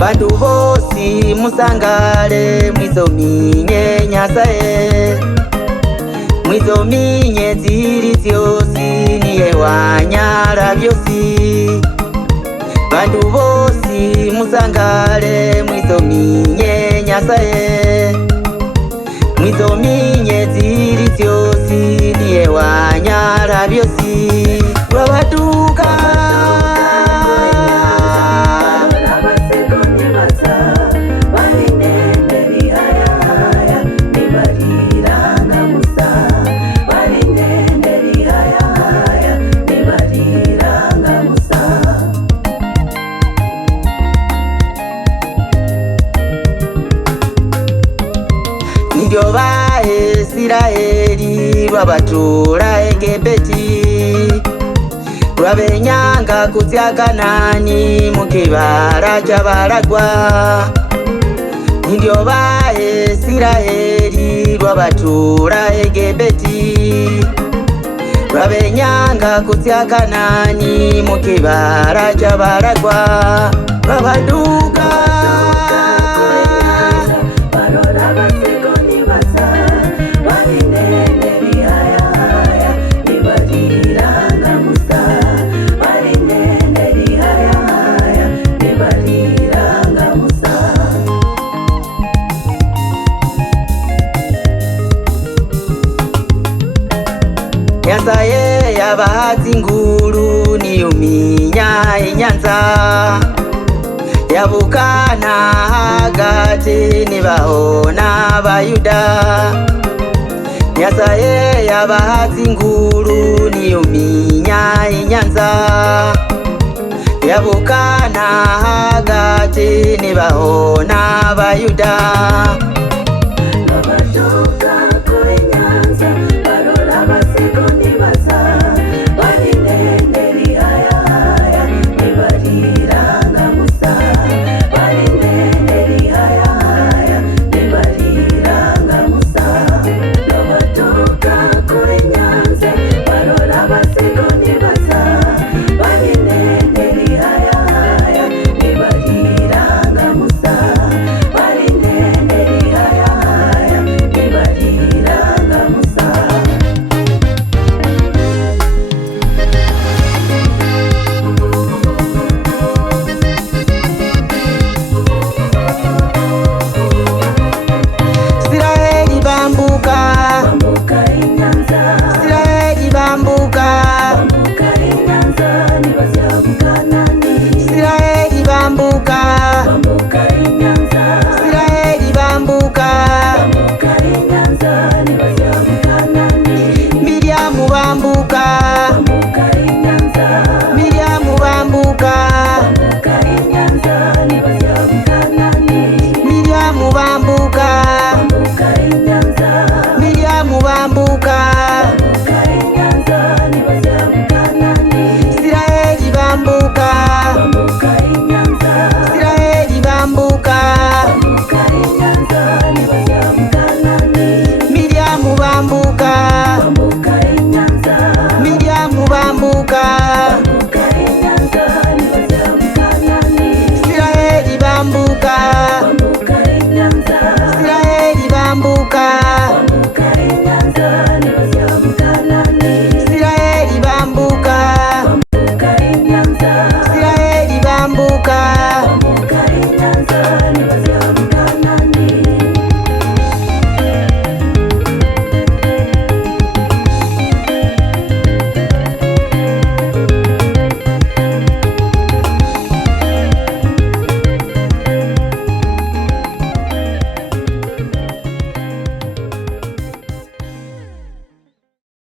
bandu bosi musangale mwizominye Nyasaye, mwizominye ziri zyosi niye wanyala vyosi. Bandu bosi musangale mwizominye Nyasaye, mwizominye ziri zyosi niye wanyala vyosi. Lwabaduka ndio Baisiraheli lwabatura Egebeti, lwabenyanga kuzya Kanani mukibala kyabalagwa. Ndio Baisiraheli lwabatura Egebeti, lwabenyanga kuzya Kanani mukibala kyabalagwa. Lwabaduka Nyasaye yabahazi nguru niyuminya inyanza, yabukana hagati nibahona Bayuda. Nyasaye yabahazi nguru niyuminya inyanza, yabukana hagati nibahona Bayuda.